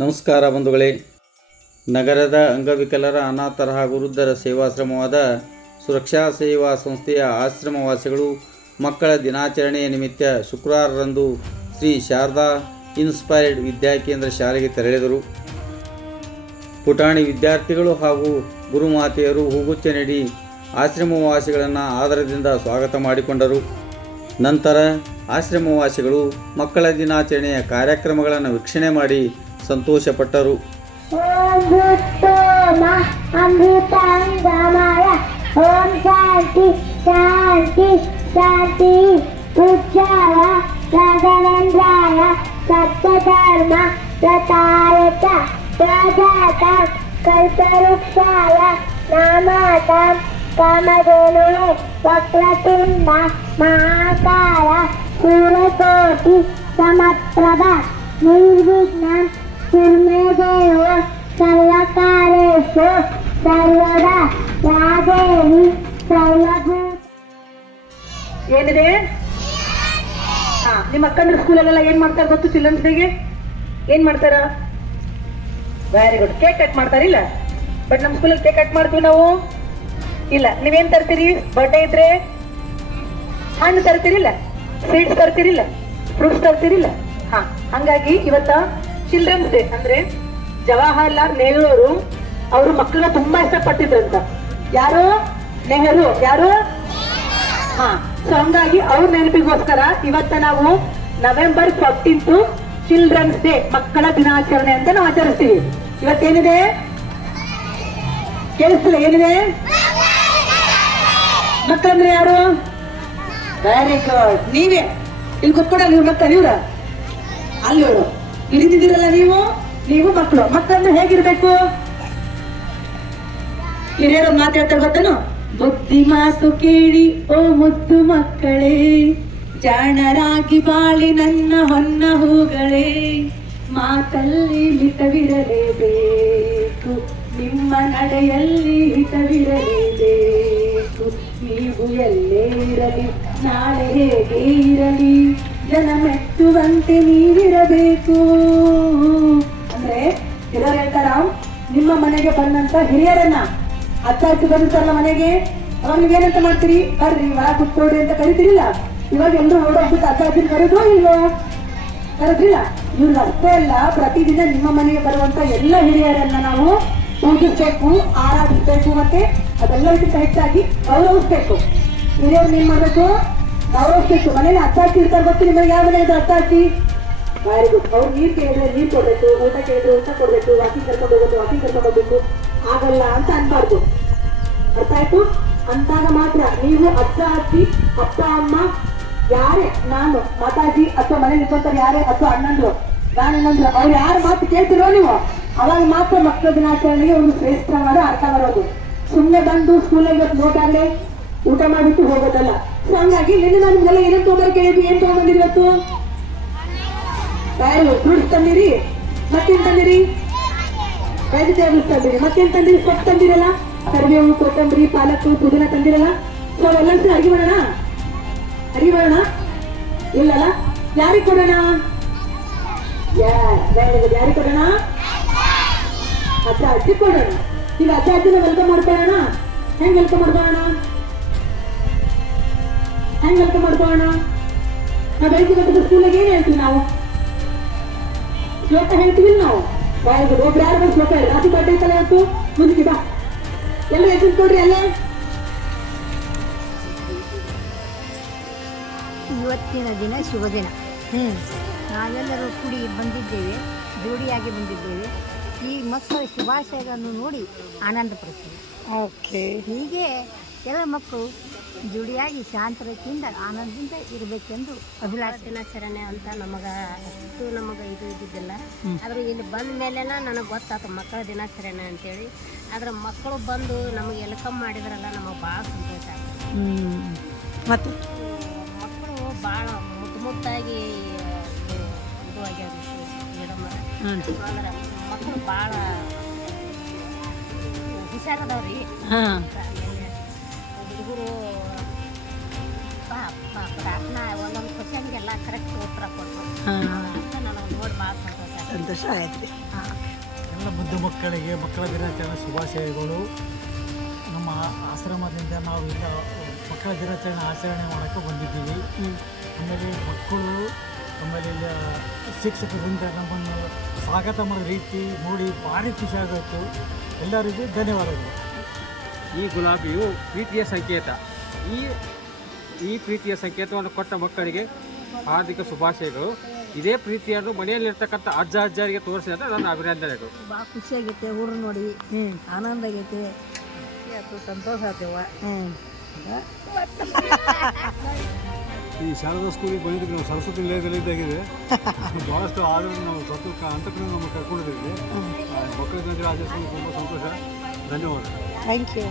ನಮಸ್ಕಾರ ಬಂಧುಗಳೇ. ನಗರದ ಅಂಗವಿಕಲರ, ಅನಾಥರ ಹಾಗೂ ವೃದ್ಧರ ಸೇವಾಶ್ರಮವಾದ ಸುರಕ್ಷಾ ಸೇವಾ ಸಂಸ್ಥೆಯ ಆಶ್ರಮವಾಸಿಗಳು ಮಕ್ಕಳ ದಿನಾಚರಣೆಯ ನಿಮಿತ್ತ ಶುಕ್ರವಾರರಂದು ಶ್ರೀ ಶಾರದಾ ಇನ್ಸ್ಪೈರ್ಡ್ ವಿದ್ಯಾಕೇಂದ್ರ ಶಾಲೆಗೆ ತೆರಳಿದರು. ಪುಟಾಣಿ ವಿದ್ಯಾರ್ಥಿಗಳು ಹಾಗೂ ಗುರುಮಾತೆಯರು ಹೂಗುಚ್ಛ ನೀಡಿ ಆಶ್ರಮವಾಸಿಗಳನ್ನು ಆದರದಿಂದ ಸ್ವಾಗತ ಮಾಡಿಕೊಂಡರು. ನಂತರ ಆಶ್ರಮವಾಸಿಗಳು ಮಕ್ಕಳ ದಿನಾಚರಣೆಯ ಕಾರ್ಯಕ್ರಮಗಳನ್ನು ವೀಕ್ಷಣೆ ಮಾಡಿ ಸಂತೋಷಪಟ್ಟರು. ಓಂ ಶಾಂತಿ ಶಾಂತಿ ಶಾಂತಿ. ಉಚ್ಚಾರ ರಾಘವೇಂದ್ರಾಯ ಸತ್ಯಧರ್ಮ ಪ್ರತಾಯತ ಪ್ರಜಾತ ಕಲ್ಪವೃಕ್ಷಾಯ ನಾಮಕಂ ಕಾಮಧೇನು ವಕ್ರತುಂಡ ಮಹಾಕಾಯ ಸೂರ್ಯಕೋಟಿ ಸಮಪ್ರಭ ನಿರ್ವಿಘ್ನಂ ಕುರ್ಮೇ ದೇವ ಸರ್ವಕಾರ್ಯೇಷು ಸರ್ವದಾ ಯಾದೇವಿ ಸರ್ವಭೂತ. ಏನಿದೆ? ನಿಮ್ಮ ಅಕ್ಕಂದ್ರ ಸ್ಕೂಲಲ್ಲೆಲ್ಲ ಏನ್ ಮಾಡ್ತಾರೆ ಗೊತ್ತು? ಚಿಲ್ಡ್ರನ್ಸ್ ಡೇಗೆ ಏನ್ ಮಾಡ್ತಾರ? Very good. ಕೇಕ್ ಕಟ್ ಮಾಡ್ತಾರಿಲ್ಲ? ಬಟ್ ನಮ್ಮ ಸ್ಕೂಲಲ್ಲಿ ಕೇಕ್ ಕಟ್ ಮಾಡ್ತೀವಿ ನಾವು ಇಲ್ಲ. ನೀವೇನ್ ತರ್ತೀರಿ? ಬರ್ಡೇ ಇದ್ರೆ ಹಣ್ಣು ತರ್ತೀರಿಲ್ಲ, ಸ್ವೀಟ್ಸ್ ತರ್ತೀರಿಲ್ಲ, ಫ್ರೂಟ್ಸ್ ತರ್ತೀರಿಲ್ಲ. ಹಂಗಾಗಿ ಇವತ್ತ ಚಿಲ್ಡ್ರನ್ಸ್ ಡೇ ಅಂದ್ರೆ ಜವಾಹರ್ಲಾಲ್ ನೆಹರು ಅವರು ಮಕ್ಕಳನ್ನ ತುಂಬಾ ಇಷ್ಟಪಟ್ಟಿದ್ರಂತ. ಯಾರು? ನೆಹರು. ಯಾರು? ಸೊ ಹಂಗಾಗಿ ಅವ್ರ ನೆನಪಿಗೋಸ್ಕರ ಇವತ್ತ ನಾವು ನವೆಂಬರ್ 14 ಚಿಲ್ಡ್ರನ್ಸ್ ಡೇ, ಮಕ್ಕಳ ದಿನಾಚರಣೆ ಅಂತ ನಾವು ಆಚರಿಸ್ತೀವಿ. ಇವತ್ತೇನಿದೆ ಕೇಳಿಸ್ತಿಲ್ಲ? ಏನಿದೆ? ಮಕ್ಕಳಂದ್ರೆ ಯಾರು? Very good. ನೀವೇ ಇಲ್ಲಿ ಕುತ್ಕೊಡಲ್ಲ. ಇವ್ರ ಮಕ್ಕಳು ಇವ್ರ ಅಲ್ಲಿ ಇವರು ಇಳಿದಿದ್ದೀರಲ್ಲ ನೀವು ಮಕ್ಕಳು. ಮಕ್ಕಳಂದ್ರೆ ಹೇಗಿರ್ಬೇಕು? ಹಿರಿಯರು ಮಾತಾಡ್ತಾರೆ ಗೊತ್ತೇನು? ಬುದ್ಧಿ ಮಾತು ಕೇಳಿ ಓ ಮುದ್ದು ಮಕ್ಕಳೇ, ಜಾಣರಾಗಿ ಬಾಳಿ ನನ್ನ ಹೊನ್ನ ಹೂಗಳೇ, ಮಾತಲ್ಲಿ ಹಿತವಿರಲೇಬೇಕು, ನಿಮ್ಮ ನಡೆಯಲ್ಲಿ ಹಿತವಿರಲೇಬೇಕು. ನೀವು ಎಲ್ಲೇ ಇರಲಿ, ನಾಳೆ ಹೇಗೆ ಇರಲಿ, ಜನ ಮೆಚ್ಚುವಂತೆ ನೀವಿರಬೇಕು. ಅಂದ್ರೆ ಹಿರಿಯರು ಹೇಳ್ತಾರ, ನಿಮ್ಮ ಮನೆಗೆ ಬಂದಂತ ಹಿರಿಯರನ್ನ ಅಜ್ಜ ಅಜ್ಜಿ ಬಂದಿರ್ತಾರಲ್ಲ ಮನೆಗೆ, ಅವಾಗ ನೀವೇನಂತ ಮಾಡ್ತೀರಿ? ಬರ್ರಿ ಒಳ ಕುತ್ಕೊಳ್ರಿ ಅಂತ ಕರಿತೀರಿಲ್ಲ. ಇವಾಗ ಎಲ್ರು ಓಡೋಗ್ಬಿಟ್ಟು ಅಜ್ಜ ಅಜ್ಜಿನ ಕರೆದ್ರೋ ಇಲ್ವೋ? ಕರೆದ್ರಿಲ್ಲ. ಇವ್ರಿಗೆ ಅಷ್ಟೇ ಅಲ್ಲ, ಪ್ರತಿದಿನ ನಿಮ್ಮ ಮನೆಗೆ ಬರುವಂತ ಎಲ್ಲ ಹಿರಿಯರನ್ನ ನಾವು ಪೂಜಿಸ್ಬೇಕು, ಆರಾಧಿಸ್ಬೇಕು, ಮತ್ತೆ ಅದೆಲ್ಲದಕ್ಕಿಂತ ಹೆಚ್ಚಾಗಿ ಗೌರವಿಸ್ಬೇಕು. ಹಿರಿಯರನ್ನ ಏನ್ ಮಾಡ್ಬೇಕು? ಗೌರವಿಸ್ಬೇಕು. ಮನೇಲಿ ಅಜ್ಜ ಅಜ್ಜಿ ಇರ್ತಾರೆ ಗೊತ್ತು ನಿಮಗೆ? ಯಾವ ಮನೆ ಇದ್ರು ಅಜ್ಜ ಅಜ್ಜಿ? Very good. ಅವ್ರು ನೀರ್ ಕೇಳಿದ್ರೆ ನೀರ್ ಕೊಡ್ಬೇಕು, ಊಟ ಕೇಳಿದ್ರೆ ಊಟ ಕೊಡ್ಬೇಕು, ವಾಕಿಂಗ್ ಕರ್ಕೊಂಡು ಹೋಗ್ಬೇಕು, ವಾಕಿಂಗ್ ಕರ್ಕೊಂಡು ಹೋಗ್ಬೇಕು. ಆಗಲ್ಲ ಅಂತ ಅನ್ಬಾರ್ದು. ಅರ್ಥ ಆಯ್ತು? ಅಂದಾಗ ಮಾತ್ರ ನೀವು ಅಜ್ಜ ಅಜ್ಜಿ, ಅಪ್ಪ ಅಮ್ಮ ಯಾರೇ, ನಾನು ಮಾತಾಜಿ ಅಥವಾ ಮನೇಲಿ ನಿಂತ್ಕೊಂತಾರೆ ಯಾರೇ, ಅಥವಾ ಅಣ್ಣಂದ್ರು ನಾನಣ್ಣಂದ್ರು, ಅವ್ರು ಯಾರು ಮಾತು ಕೇಳ್ತಿರೋ ನೀವು, ಅವಾಗ ಮಾತ್ರ ಮಕ್ಕಳ ದಿನಾಚರಣೆಗೆ ಒಂದು ಶ್ರೇಷ್ಠವಾದ ಅರ್ಥ ಬರೋದು. ಸುಮ್ಮನೆ ಬಂದು ಸ್ಕೂಲಲ್ಲಿ ಇವತ್ತು ನೋಟಾಗ್ಲೆ ಊಟ ಮಾಡಿಬಿಟ್ಟು ಹೋಗೋದಲ್ಲ. ಸೊ ಹಂಗಾಗಿ ನಿನ್ನೆ ನಾನು ನಿಮ್ಗೆಲ್ಲ ಏನೇನು ತಗೊಂಡ್ರೆ ಕೇಳಿದ್ವಿ. ಏನ್ ತಗೊಂಡ್ಬಂದಿರಿ ಇವತ್ತು? ಫ್ರೂಟ್ಸ್ ತಂದಿರಿ, ಮತ್ತೇನ್ ತಂದಿರಿ? ವೆಜಿಟೇಬಲ್ಸ್ ತಂದಿರಿ, ಮತ್ತೇನ್ ತಂದಿರಿ? ಸೊಪ್ಪು ತಂದಿರಲ್ಲ, ಕರಿಬೇವು, ಕೊತ್ತಂಬರಿ, ಪಾಲಕ್, ಪುದೀನ ತಂದಿರಲ್ಲ. ಸೊ ಅವೆಲ್ಲ ಅಡಿಗೆ ಮಾಡೋಣ? ಅಡಿಗೆ ಮಾಡೋಣ? ಇಲ್ಲಲ್ಲ. ಯಾರಿಗೆ ಕೊಡೋಣ? ಯಾರಿಗೆ ಕೊಡೋಣ? ಅಜ್ಜ ಅಜ್ಜಿ ಕೊಡೋಣ. ಈಗ ಅಜ್ಜ ಅಜ್ಜಿನ ವೆಲ್ಕಮ್ ಮಾಡ್ಕೊಳ್ಳೋಣ. ಹೆಂಗ್ ವೆಲ್ಕಮ್ ಮಾಡ್ಕೊಳ್ಳೋಣ? ಹೆಂಗ್ ವೆಲ್ಕಮ್ ಮಾಡ್ಕೊಳ್ಳೋಣ? ನಾವು ಬೆಳಿಗ್ಗೆ ಬಂದ ಸ್ಕೂಲಿಗೆ ಏನ್ ಹೇಳ್ತೀವಿ? ನಾವು ಶ್ಲೋಕ ಹೇಳ್ತೀವಿ ನಾವು. ಒಬ್ರು ಯಾರು ಬಂದು ಶ್ಲೋಕ ಹೇಳಿ. ರಾತ್ರಿ ಬಟ್ಟೆ ಐತಲ್ಲ ಇವತ್ತು, ಮುಂದಕ್ಕೆ ಬಾ, ಎಲ್ಲ ಎದ್ದು ಕೊಡ್ರಿ ಅಲ್ಲೇ. ಇವತ್ತಿನ ದಿನ ಶುಭ ದಿನ. ನಾವೆಲ್ಲರೂ ಕೂಡಿ ಬಂದಿದ್ದೇವೆ, ಜೋಡಿಯಾಗಿ ಬಂದಿದ್ದೇವೆ. ಈ ಮಕ್ಕಳ ಶುಭಾಶಯಗಳನ್ನು ನೋಡಿ ಆನಂದ ಪಡ್ತೀವಿ. ಓಕೆ. ಹೀಗೆ ಎಲ್ಲ ಮಕ್ಕಳು ಜೋಡಿಯಾಗಿ ಶಾಂತತೆಯಿಂದ ಆನಂದದಿಂದ ಇರಬೇಕೆಂದು ಅಭಿಲಾಷ ದಿನಾಚರಣೆ ಅಂತ ನಮಗೆ ಇದು ಇದ್ದಿದ್ದಿಲ್ಲ. ಆದ್ರೆ ಇಲ್ಲಿ ಬಂದ ಮೇಲೆನ ನನಗೆ ಗೊತ್ತಾಯ್ತು ಮಕ್ಕಳ ದಿನಾಚರಣೆ ಅಂತೇಳಿ. ಆದ್ರೆ ಮಕ್ಕಳು ಬಂದು ನಮಗೆ ವೆಲ್ಕಮ್ ಮಾಡಿದ್ರಲ್ಲ, ನಮಗೆ ಭಾಳ ಸಂತೋಷ ಆಯ್ತು. ಮತ್ತೆ ಮಕ್ಕಳು ಭಾಳ ಮುದ್ದಾಗಿ ಇದು ಆಗ್ಯಾರ ಮೇಡಮ್. ಅಂದ್ರೆ ಮಕ್ಕಳು ಭಾಳ ಹುಷಾರದವ್ರಿ. ಹುಡುಗರು ಪ್ರಾರ್ಥನಾ ಒಂದೊಂದು ಕ್ವಶನ್ಗೆಲ್ಲ ಕರೆಕ್ಟ್ ಉತ್ತರ ಕೊಟ್ಟರು. ನನಗೆ ನೋಡಿ ಭಾಳ ಸಂತೋಷ. ಸಂತೋಷ ಆಯ್ತು ರೀ. ಎಲ್ಲ ಮುದ್ದು ಮಕ್ಕಳಿಗೆ ಮಕ್ಕಳ ದಿನಾಚರಣೆ ಶುಭಾಶಯಗಳು. ನಮ್ಮ ಆಶ್ರಮದಿಂದ ನಾವು ಇಲ್ಲ ಮಕ್ಕಳ ದಿನಾಚರಣೆ ಆಚರಣೆ ಮಾಡೋಕ್ಕೆ ಬಂದಿದ್ದೀವಿ. ಆಮೇಲೆ ಮಕ್ಕಳು ಆಮೇಲೆ ಇಲ್ಲಿ ಶಿಕ್ಷಕರಿಂದ ನಮ್ಮನ್ನು ಸ್ವಾಗತ ಮಾಡೋ ರೀತಿ ನೋಡಿ ಭಾರಿ ಖುಷಿ ಆಗೋಯ್ತು. ಎಲ್ಲರಿಗೂ ಧನ್ಯವಾದಗಳು. ಈ ಗುಲಾಬಿಯು ಪ್ರೀತಿಯ ಸಂಕೇತ. ಈ ಪ್ರೀತಿಯ ಸಂಕೇತವನ್ನು ಕೊಟ್ಟ ಮಕ್ಕಳಿಗೆ ಹಾರ್ದಿಕ ಶುಭಾಶಯಗಳು. ಇದೇ ಪ್ರೀತಿಯನ್ನು ಮನೆಯಲ್ಲಿರ್ತಕ್ಕಂಥ ಅಜ್ಜ ಅಜ್ಜರಿಗೆ ತೋರಿಸಿದ್ರೆ ನನ್ನ ಅಭಿನಂದನೆಗಳು. ಭಾಳ ಖುಷಿ ಆಗೈತೆ ಊರು ನೋಡಿ, ಆನಂದ ಆಗೈತೆ, ಸಂತೋಷ ಆತೇವ. ಈ ಶಾರದಾ ಸ್ಕೂಲಿಗೆ ಬಂದಿದ್ದಕ್ಕೆ ನಾವು ಸರಸ್ವತಿ ನಿಲಯದಲ್ಲಿದ್ದಾಗಿದೆ. ಭಾಳಷ್ಟು ಆದರೂ ನಾವು ಸ್ವಲ್ಪ ಅಂತಕ್ಕೂ ನಮ್ಮ ಕರ್ಕೊಂಡಿದ್ದೀವಿ. ಮಕ್ಕಳ ದಿನ ಆಚರಿಸಲು ತುಂಬ ಸಂತೋಷ. ಧನ್ಯವಾದ. Thank you.